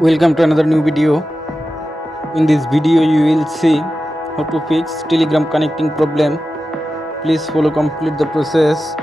Welcome to another new video. In this video you will see how to fix Telegram connecting problem. Please follow complete the process.